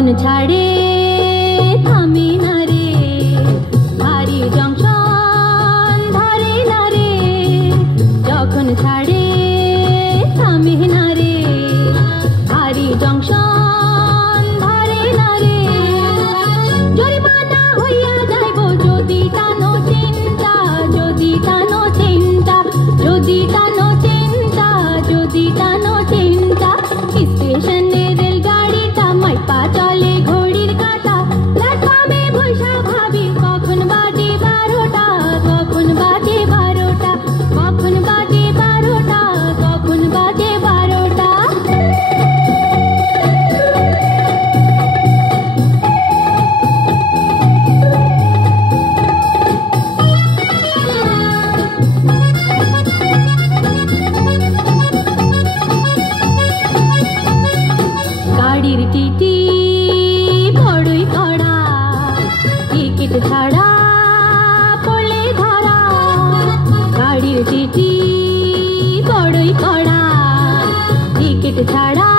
কখন ছাড়ে থামে না রে, ভারী জংশন ধরে না রে, যখন ছাড়ে থামে না রে, ভারী জংশন ধরে না রে। জরিমানা হইয়া যাইব যদি টানো চিন্তা, যদি টানো চিন্তা, যদি টানো চিন্তা, যদি টানো চিন্তা। স্টেশনে রেলগাড়িটা মাইপা চলে ঘড়ির কাঁটা, প্ল্যাটফর্মে বৈশা ভাবি কখন বাজে 12টা, কখন বাজে 12টা, কখন বাজে 12টা, কখন বাজে 12টা। গাড়ির টিটি বড়ই কড়া, টিকিট ছাড়া পড়লে ধরা। গাড়ির টিটি বড়ই কড়া, টিকিট ছাড়া